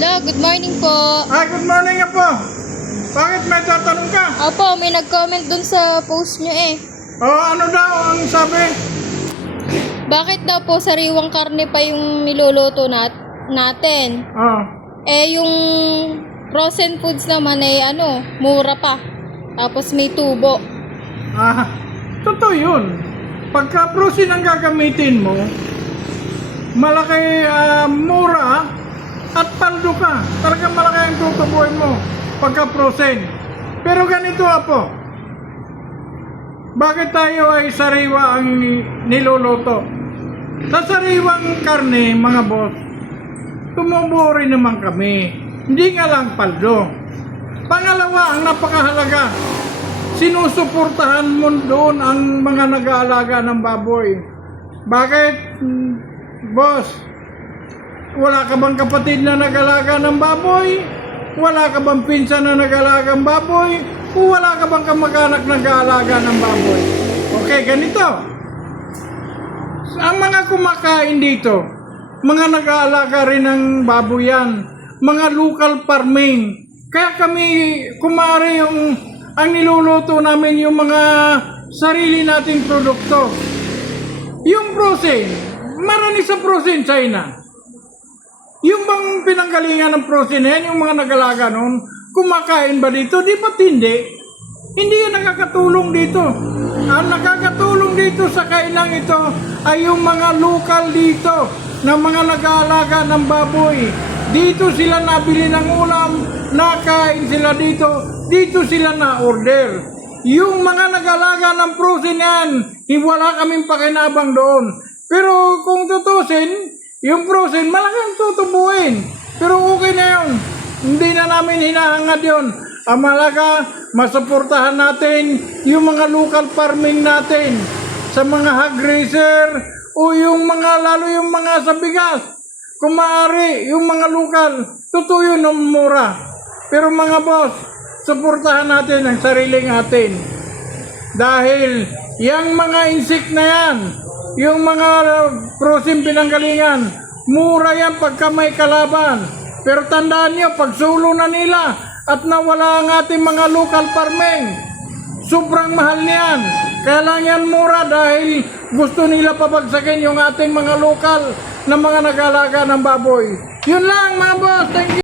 Hello, good morning po. Good morning po. Bakit may tatanong ka? Opo, may nag-comment dun sa post nyo eh. Ano daw ang sabi? Bakit daw po sariwang karne pa yung niluluto natin? Yung frozen foods naman mura pa. Tapos may tubo. Totoo yun. Pagka frozen ang gagamitin mo, malaki, mura, at paldo ka. Talagang malaki ang tutubuhin mo pagka frozen. Pero ganito po, bakit tayo ay sariwa ang niluluto? Sa sariwang karne, mga boss, tumubo rin naman kami. Hindi nga lang paldo. Pangalawa, ang napakahalaga, sinusuportahan mo doon ang mga nag-aalaga ng baboy. Bakit, boss? Wala ka bang kapatid na nag-aalaga ng baboy? Wala ka bang pinsan na nag-aalaga ng baboy? O wala ka bang kamag-anak na nag-aalaga ng baboy? Okay, ganito. Ang mga kumakain dito, mga nag-aalaga rin ng baboy yan, mga local farming. Kaya kami, kumari ang niluluto namin yung mga sarili nating produkto. Yung frozen, marami sa frozen China. Yung bang pinanggalingan ng frozen yan, yung mga nag-alaga noon, kumakain ba dito? Di ba't hindi? Hindi yan nakakatulong dito. Ang nakakatulong dito sa kainan ito ay yung mga lokal dito na mga nag-aalaga ng baboy. Dito sila nabili ng ulam, nakain sila dito, dito sila na-order. Yung mga nag-aalaga ng frozen yan, wala kaming pakinabang doon. Pero kung tutusin, yung frozen, malaking tutubuin. Pero okay na yun. Hindi na namin hinahangad yun. Ang malaga, masuportahan natin yung mga local farming natin sa mga hog raiser o yung mga, lalo yung mga sa bigas. Kung maaari, yung mga local, totoo yun ang mura. Pero mga boss, suportahan natin ang sariling atin. Dahil yung mga insect na yan, yung mga frozen pinanggalingan, mura yan pagka may kalaban. Pero tandaan nyo, pag sulo na nila at nawala ang ating mga local farming, sobrang mahal niyan. Kaya lang yan mura dahil gusto nila pabagsakin yung ating mga local na mga nag-alaga ng baboy. Yun lang mga boss, thank you.